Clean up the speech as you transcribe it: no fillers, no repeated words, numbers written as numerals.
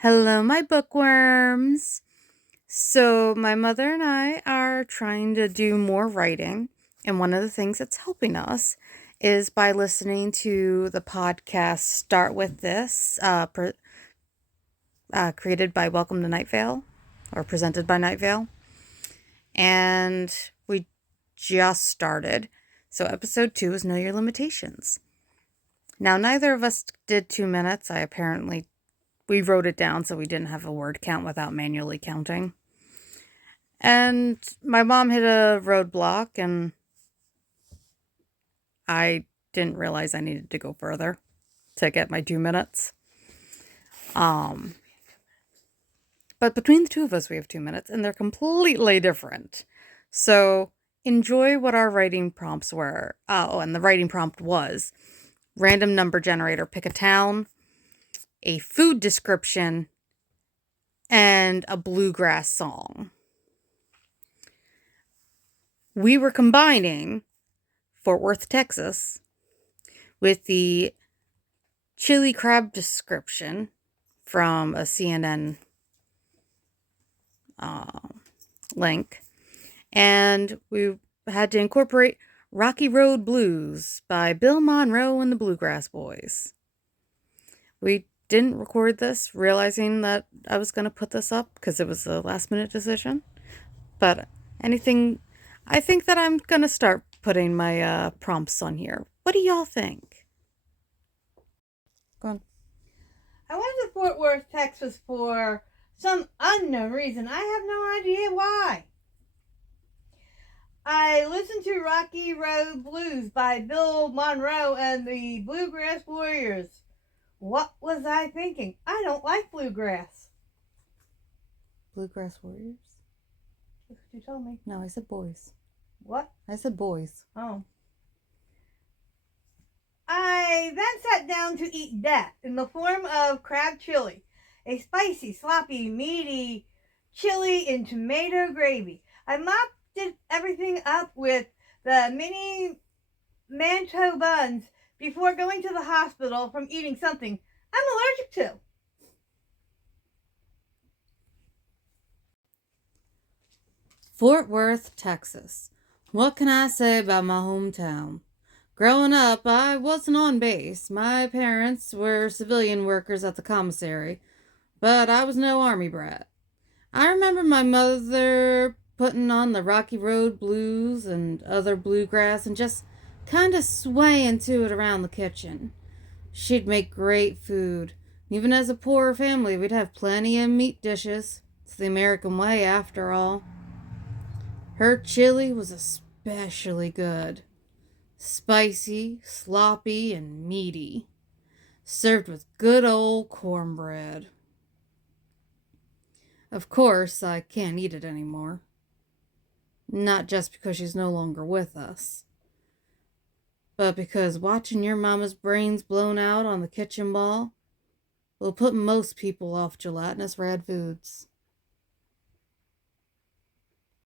Hello, my bookworms. So, my mother and I are trying to do more writing, and one of the things that's helping us is by listening to the podcast Start With This, created by Welcome to Night Vale, or presented by Night Vale. And we just started. So, episode 2 is Know Your Limitations. Now, neither of us did 2 minutes. We wrote it down so we didn't have a word count without manually counting. And my mom hit a roadblock, and I didn't realize I needed to go further to get my 2 minutes. But between the two of us, we have 2 minutes, and they're completely different. So enjoy what our writing prompts were. And the writing prompt was random number generator, pick a town, a food description, and a bluegrass song. We were combining Fort Worth, Texas, with the chili crab description from a CNN link. And we had to incorporate Rocky Road Blues by Bill Monroe and the Bluegrass Boys. We didn't record this, realizing that I was going to put this up because it was a last minute decision. But I think that I'm going to start putting my prompts on here. What do y'all think? Go on. I went to Fort Worth, Texas for some unknown reason. I have no idea why. I listened to Rocky Road Blues by Bill Monroe and the Bluegrass Warriors. What was I thinking? I don't like bluegrass. Bluegrass Warriors? That's what you told me. No, I said boys. What? I said boys. Oh. I then sat down to eat death in the form of crab chili, a spicy, sloppy, meaty chili in tomato gravy. I mopped everything up with the mini manto buns before going to the hospital from eating something I'm allergic to. Fort Worth, Texas. What can I say about my hometown? Growing up, I wasn't on base. My parents were civilian workers at the commissary, but I was no army brat. I remember my mother putting on the Rocky Road Blues and other bluegrass and just kind of swaying to it around the kitchen. She'd make great food. Even as a poorer family, we'd have plenty of meat dishes. It's the American way, after all. Her chili was especially good. Spicy, sloppy, and meaty. Served with good old cornbread. Of course, I can't eat it anymore. Not just because she's no longer with us, but because watching your mama's brains blown out on the kitchen wall will put most people off gelatinous red foods.